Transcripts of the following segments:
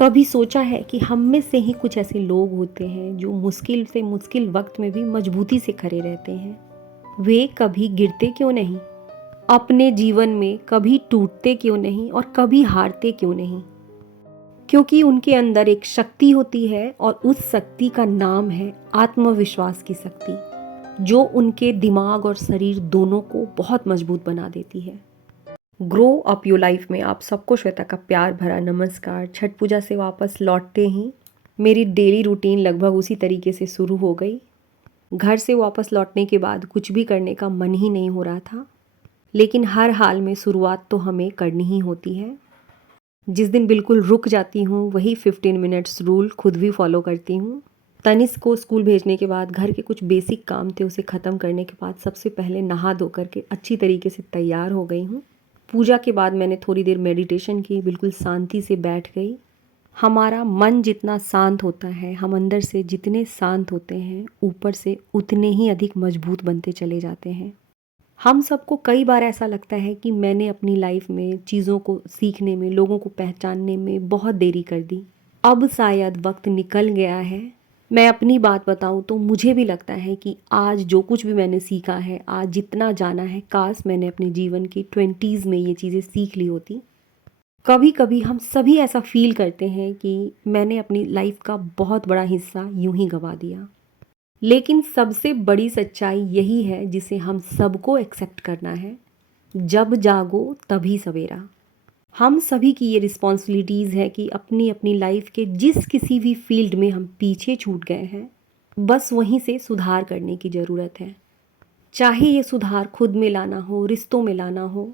कभी सोचा है कि हम में से ही कुछ ऐसे लोग होते हैं जो मुश्किल से मुश्किल वक्त में भी मजबूती से खड़े रहते हैं। वे कभी गिरते क्यों नहीं, अपने जीवन में कभी टूटते क्यों नहीं और कभी हारते क्यों नहीं? क्योंकि उनके अंदर एक शक्ति होती है और उस शक्ति का नाम है आत्मविश्वास की शक्ति, जो उनके दिमाग और शरीर दोनों को बहुत मजबूत बना देती है। ग्रो अप योर लाइफ में आप सबको श्वेता का प्यार भरा नमस्कार। छठ पूजा से वापस लौटते ही मेरी डेली रूटीन लगभग उसी तरीके से शुरू हो गई। घर से वापस लौटने के बाद कुछ भी करने का मन ही नहीं हो रहा था, लेकिन हर हाल में शुरुआत तो हमें करनी ही होती है। जिस दिन बिल्कुल रुक जाती हूँ वही 15 मिनट्स रूल खुद भी फॉलो करती हूँ। तनिष्क को स्कूल भेजने के बाद घर के कुछ बेसिक काम थे, उसे ख़त्म करने के बाद सबसे पहले नहा धो करके अच्छी तरीके से तैयार हो गई हूँ। पूजा के बाद मैंने थोड़ी देर मेडिटेशन की, बिल्कुल शांति से बैठ गई। हमारा मन जितना शांत होता है, हम अंदर से जितने शांत होते हैं, ऊपर से उतने ही अधिक मजबूत बनते चले जाते हैं। हम सबको कई बार ऐसा लगता है कि मैंने अपनी लाइफ में चीज़ों को सीखने में, लोगों को पहचानने में बहुत देरी कर दी। अब शायद वक्त निकल गया है। मैं अपनी बात बताऊं तो मुझे भी लगता है कि आज जो कुछ भी मैंने सीखा है, आज जितना जाना है, काश मैंने अपने जीवन की 20s में ये चीज़ें सीख ली होती। कभी कभी हम सभी ऐसा फील करते हैं कि मैंने अपनी लाइफ का बहुत बड़ा हिस्सा यूं ही गंवा दिया। लेकिन सबसे बड़ी सच्चाई यही है जिसे हम सबको एक्सेप्ट करना है, जब जागो तभी सवेरा। हम सभी की ये रिस्पॉन्सिबिलिटीज़ है कि अपनी अपनी लाइफ के जिस किसी भी फील्ड में हम पीछे छूट गए हैं, बस वहीं से सुधार करने की ज़रूरत है। चाहे ये सुधार खुद में लाना हो, रिश्तों में लाना हो,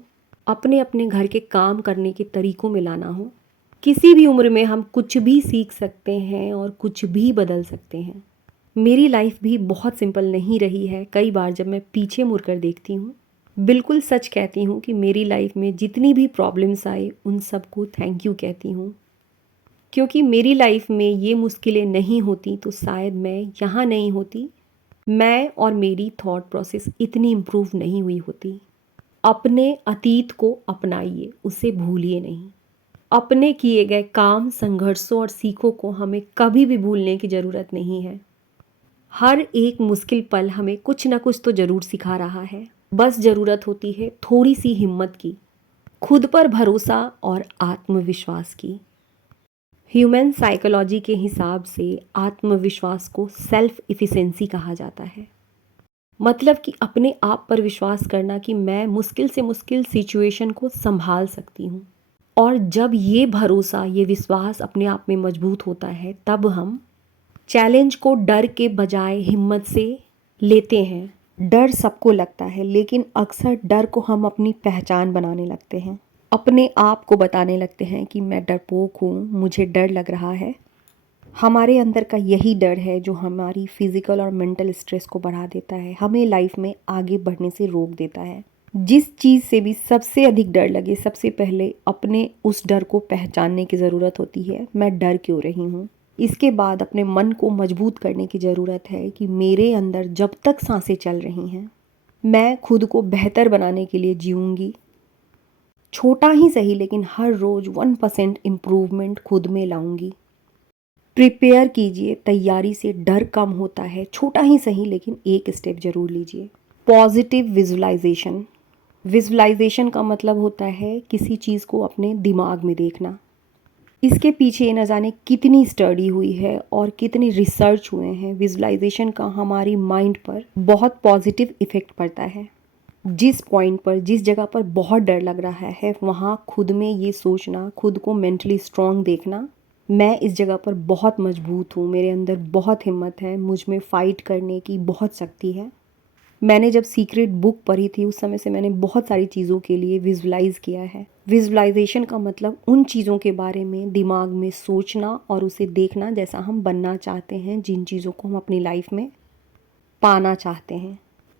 अपने अपने घर के काम करने के तरीकों में लाना हो। किसी भी उम्र में हम कुछ भी सीख सकते हैं और कुछ भी बदल सकते हैं। मेरी लाइफ भी बहुत सिंपल नहीं रही है। कई बार जब मैं पीछे मुड़कर देखती हूँ, बिल्कुल सच कहती हूँ कि मेरी लाइफ में जितनी भी प्रॉब्लम्स आई उन सबको थैंक यू कहती हूँ। क्योंकि मेरी लाइफ में ये मुश्किलें नहीं होती तो शायद मैं यहाँ नहीं होती, मैं और मेरी थॉट प्रोसेस इतनी इम्प्रूव नहीं हुई होती। अपने अतीत को अपनाइए, उसे भूलिए नहीं। अपने किए गए काम, संघर्षों और सीखों को हमें कभी भी भूलने की ज़रूरत नहीं है। हर एक मुश्किल पल हमें कुछ ना कुछ तो ज़रूर सिखा रहा है। बस ज़रूरत होती है थोड़ी सी हिम्मत की, खुद पर भरोसा और आत्मविश्वास की। ह्यूमन साइकोलॉजी के हिसाब से आत्मविश्वास को सेल्फ इफिशिएंसी कहा जाता है। मतलब कि अपने आप पर विश्वास करना कि मैं मुश्किल से मुश्किल सिचुएशन को संभाल सकती हूँ। और जब ये भरोसा, ये विश्वास अपने आप में मजबूत होता है, तब हम चैलेंज को डर के बजाय हिम्मत से लेते हैं। डर सबको लगता है, लेकिन अक्सर डर को हम अपनी पहचान बनाने लगते हैं। अपने आप को बताने लगते हैं कि मैं डरपोक हूँ, मुझे डर लग रहा है। हमारे अंदर का यही डर है जो हमारी फिजिकल और मेंटल स्ट्रेस को बढ़ा देता है, हमें लाइफ में आगे बढ़ने से रोक देता है। जिस चीज़ से भी सबसे अधिक डर लगे, सबसे पहले अपने उस डर को पहचानने की ज़रूरत होती है। मैं डर क्यों रही हूँ? इसके बाद अपने मन को मजबूत करने की ज़रूरत है कि मेरे अंदर जब तक सांसें चल रही हैं, मैं खुद को बेहतर बनाने के लिए जीऊँगी। छोटा ही सही, लेकिन हर रोज़ 1% इम्प्रूवमेंट खुद में लाऊंगी। प्रिपेयर कीजिए, तैयारी से डर कम होता है। छोटा ही सही, लेकिन एक स्टेप ज़रूर लीजिए। Positive visualisation. विजुलाइजेशन का मतलब होता है किसी चीज़ को अपने दिमाग में देखना। इसके पीछे न जाने कितनी स्टडी हुई है और कितने रिसर्च हुए हैं। विजुलाइजेशन का हमारी माइंड पर बहुत पॉजिटिव इफ़ेक्ट पड़ता है। जिस पॉइंट पर, जिस जगह पर बहुत डर लग रहा है, वहाँ खुद में ये सोचना, खुद को मेंटली स्ट्रॉन्ग देखना, मैं इस जगह पर बहुत मजबूत हूँ, मेरे अंदर बहुत हिम्मत है, मुझ में फ़ाइट करने की बहुत शक्ति है। मैंने जब सीक्रेट बुक पढ़ी थी उस समय से मैंने बहुत सारी चीज़ों के लिए विजुलाइज़ किया है। विजुलाइजेशन का मतलब उन चीज़ों के बारे में दिमाग में सोचना और उसे देखना जैसा हम बनना चाहते हैं, जिन चीज़ों को हम अपनी लाइफ में पाना चाहते हैं।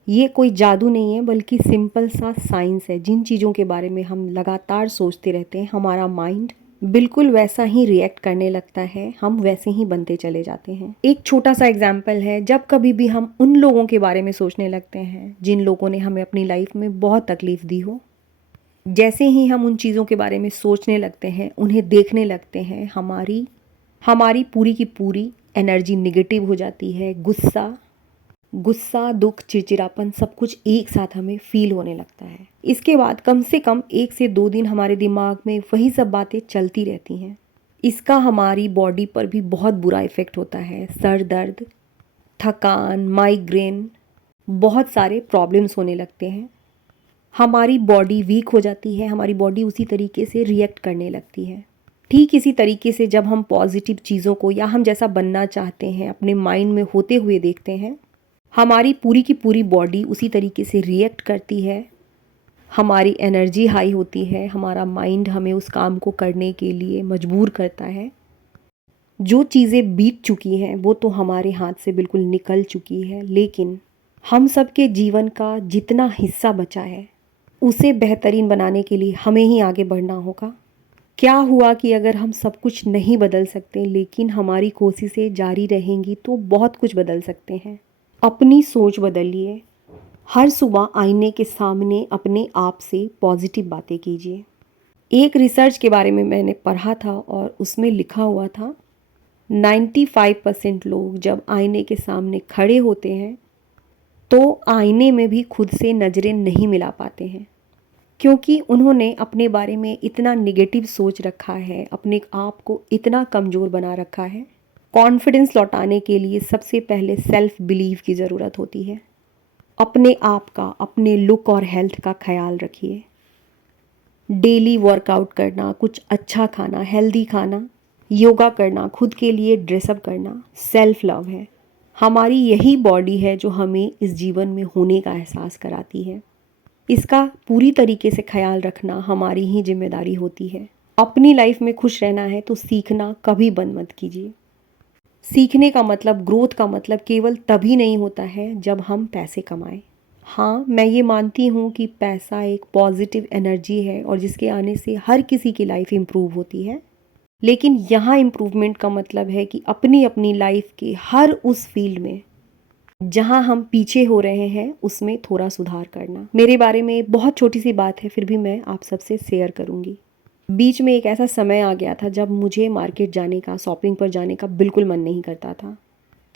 ये कोई जादू नहीं है, बल्कि सिंपल सा साइंस है। जिन चीज़ों के बारे में हम लगातार सोचते रहते हैं, हमारा माइंड बिल्कुल वैसा ही रिएक्ट करने लगता है, हम वैसे ही बनते चले जाते हैं। एक छोटा सा एग्जाम्पल है, जब कभी भी हम उन लोगों के बारे में सोचने लगते हैं जिन लोगों ने हमें अपनी लाइफ में बहुत तकलीफ़ दी हो, जैसे ही हम उन चीज़ों के बारे में सोचने लगते हैं, उन्हें देखने लगते हैं, हमारी हमारी पूरी की पूरी एनर्जी नेगेटिव हो जाती है। गुस्सा, दुख, चिड़चिड़ापन सब कुछ एक साथ हमें फील होने लगता है। इसके बाद कम से कम 1 से 2 दिन हमारे दिमाग में वही सब बातें चलती रहती हैं। इसका हमारी बॉडी पर भी बहुत बुरा इफ़ेक्ट होता है। सर दर्द, थकान, माइग्रेन, बहुत सारे प्रॉब्लम्स होने लगते हैं। हमारी बॉडी वीक हो जाती है, हमारी बॉडी उसी तरीके से रिएक्ट करने लगती है। ठीक इसी तरीके से जब हम पॉजिटिव चीज़ों को या हम जैसा बनना चाहते हैं अपने माइंड में होते हुए देखते हैं, हमारी पूरी की पूरी बॉडी उसी तरीके से रिएक्ट करती है। हमारी एनर्जी हाई होती है, हमारा माइंड हमें उस काम को करने के लिए मजबूर करता है। जो चीज़ें बीत चुकी हैं वो तो हमारे हाथ से बिल्कुल निकल चुकी है, लेकिन हम सबके जीवन का जितना हिस्सा बचा है उसे बेहतरीन बनाने के लिए हमें ही आगे बढ़ना होगा। क्या हुआ कि अगर हम सब कुछ नहीं बदल सकते लेकिन हमारी कोशिशें जारी रहेंगी तो बहुत कुछ बदल सकते हैं। अपनी सोच बदलिए। हर सुबह आईने के सामने अपने आप से पॉजिटिव बातें कीजिए। एक रिसर्च के बारे में मैंने पढ़ा था और उसमें लिखा हुआ था 95% लोग जब आईने के सामने खड़े होते हैं तो आईने में भी खुद से नज़रें नहीं मिला पाते हैं, क्योंकि उन्होंने अपने बारे में इतना निगेटिव सोच रखा है, अपने आप को इतना कमज़ोर बना रखा है। कॉन्फिडेंस लौटाने के लिए सबसे पहले सेल्फ बिलीव की ज़रूरत होती है। अपने आप का, अपने लुक और हेल्थ का ख्याल रखिए। डेली वर्कआउट करना, कुछ अच्छा खाना, हेल्दी खाना, योगा करना, खुद के लिए ड्रेसअप करना सेल्फ लव है। हमारी यही बॉडी है जो हमें इस जीवन में होने का एहसास कराती है। इसका पूरी तरीके से ख्याल रखना हमारी ही जिम्मेदारी होती है। अपनी लाइफ में खुश रहना है तो सीखना कभी बंद मत कीजिए। सीखने का मतलब, ग्रोथ का मतलब केवल तभी नहीं होता है जब हम पैसे कमाएं। हाँ, मैं ये मानती हूँ कि पैसा एक पॉजिटिव एनर्जी है और जिसके आने से हर किसी की लाइफ इम्प्रूव होती है। लेकिन यहाँ इम्प्रूवमेंट का मतलब है कि अपनी अपनी लाइफ के हर उस फील्ड में जहाँ हम पीछे हो रहे हैं उसमें थोड़ा सुधार करना। मेरे बारे में बहुत छोटी सी बात है, फिर भी मैं आप सबसे शेयर करूँगी। बीच में एक ऐसा समय आ गया था जब मुझे मार्केट जाने का, शॉपिंग पर जाने का बिल्कुल मन नहीं करता था।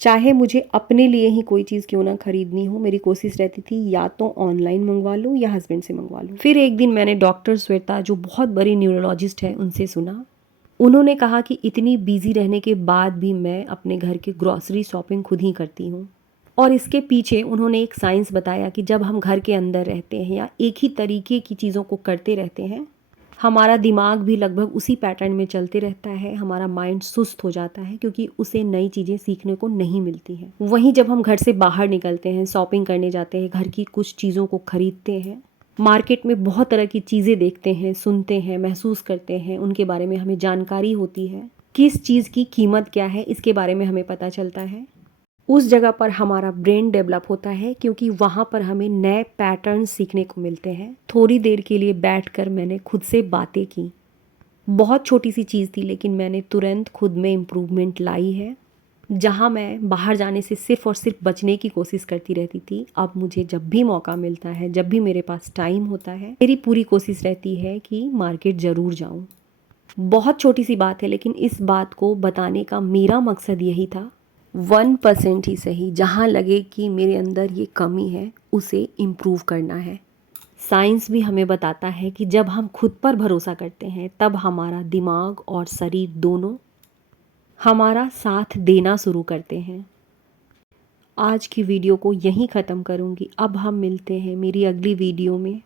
चाहे मुझे अपने लिए ही कोई चीज़ क्यों ना खरीदनी हो, मेरी कोशिश रहती थी या तो ऑनलाइन मंगवा लूँ या हस्बैंड से मंगवा लूँ। फिर एक दिन मैंने डॉक्टर श्वेता, जो बहुत बड़ी न्यूरोलॉजिस्ट है, उनसे सुना। उन्होंने कहा कि इतनी बिजी रहने के बाद भी मैं अपने घर के ग्रॉसरी शॉपिंग खुद ही करती हूँ। और इसके पीछे उन्होंने एक साइंस बताया कि जब हम घर के अंदर रहते हैं या एक ही तरीके की चीज़ों को करते रहते हैं, हमारा दिमाग भी लगभग उसी पैटर्न में चलते रहता है। हमारा माइंड सुस्त हो जाता है क्योंकि उसे नई चीज़ें सीखने को नहीं मिलती हैं। वहीं जब हम घर से बाहर निकलते हैं, शॉपिंग करने जाते हैं, घर की कुछ चीज़ों को खरीदते हैं, मार्केट में बहुत तरह की चीज़ें देखते हैं, सुनते हैं, महसूस करते हैं, उनके बारे में हमें जानकारी होती है, किस चीज़ की कीमत क्या है इसके बारे में हमें पता चलता है। उस जगह पर हमारा ब्रेन डेवलप होता है क्योंकि वहाँ पर हमें नए पैटर्न सीखने को मिलते हैं। थोड़ी देर के लिए बैठकर मैंने खुद से बातें की। बहुत छोटी सी चीज़ थी लेकिन मैंने तुरंत खुद में इम्प्रूवमेंट लाई है। जहाँ मैं बाहर जाने से सिर्फ़ और सिर्फ बचने की कोशिश करती रहती थी, अब मुझे जब भी मौका मिलता है, जब भी मेरे पास टाइम होता है, मेरी पूरी कोशिश रहती है कि मार्केट ज़रूर जाऊँ। बहुत छोटी सी बात है लेकिन इस बात को बताने का मेरा मकसद यही था, 1% ही सही, जहाँ लगे कि मेरे अंदर ये कमी है उसे इम्प्रूव करना है। साइंस भी हमें बताता है कि जब हम खुद पर भरोसा करते हैं तब हमारा दिमाग और शरीर दोनों हमारा साथ देना शुरू करते हैं। आज की वीडियो को यहीं ख़त्म करूँगी। अब हम मिलते हैं मेरी अगली वीडियो में।